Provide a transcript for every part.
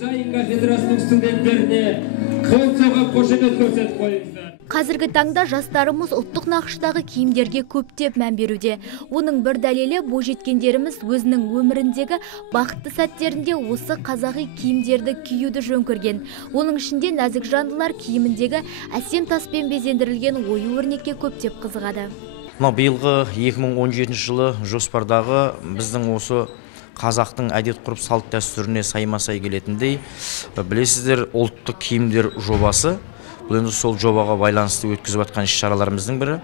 Дизайн кафедрасының студенттеріне қол соғып қошемет көрсетіп қойыңыздар. Қазіргі таңда жастарымыз ұлттық нақыштағы киімдерге көптеп мән беруде. Оның бір дәлелі бойжеткендеріміз өзінің өміріндегі бақытты сәттерінде осы қазақи киімдерді киюді жөн көрген. Оның ішінде нәзік жандылар киіміндегі әсем таспен безендірілген ою-өрнекке көптеп қызығады. Биылғы 2017 жылы жоспардағы біздің осы қазақтың әдет-ғұрып салт дәстүріне сайма-сай келетіндей, білесіздер, ұлттық киімдер жобасы. Бұл енді сол жобаға байланысты өткізіп жатқан іс-шараларымыздың бірі.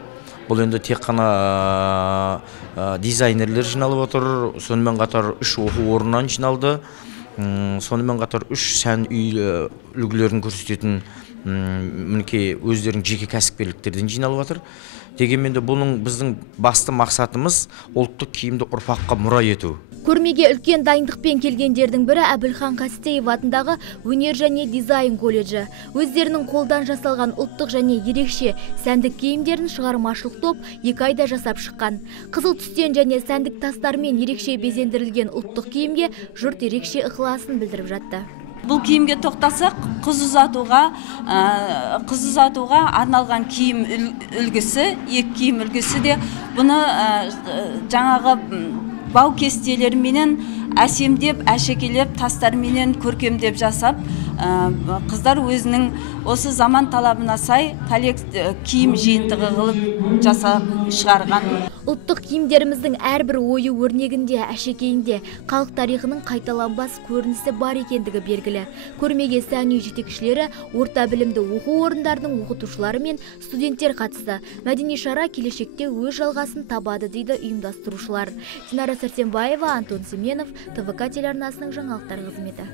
Бұл енді тек қана дизайнерлер жиналып отыр, сонымен қатар 3 оқу орнынан жиналды. Сонымен қатар 3 сән үй үлгілерін көрсететін мінекей өздерінің жеке кәсіпкерліктерден жиналып отыр. Дегенмен де бұның біздің басты мақсатымыз ұлттық киімді ұрпаққа мұра ету. Көрмеге үлкен дайындықпен келгендердің бірі Әбілхан Қастеев атындағы өнер және дизайн колледжі. Өздерінің қолдан жасалған ұлттық және ерекше сәндік киімдерін шығармашылық топ 2 айда жасап шыққан. Қызыл түстен және сәндік тастармен ерекше безендірілген ұлттық киімге жұрт ерекше ықыласын білдіріп жатты. Бұл киімге тоқтасақ, қыз ұзатуға арналған киім үлгісі, екі киім үлгісі де бұны жаңағы бау кестелерменен әсемдеп, әшекелеп, тастарменен көркемдеп жасап, қыздар өзінің осы заман талабына сай киім жиынтығы қылып жасап шығарған. Ұлттық киімдеріміздің әрбір ою өрнегінде, әшекейінде халық тарихының қайталанбас көрінісі бар екендігі белгілі. Көрмеге сән үй жетекшілері, орта білімді оқу орындарының оқытушылары мен студенттер қатысты. Мәдени шара келешекте өз жалғасын табады дейді ұйымдастырушылар. Динара Сәрсенбаева, Антон Семенов, ТВК телеарнасының жаңалықтар қызметі.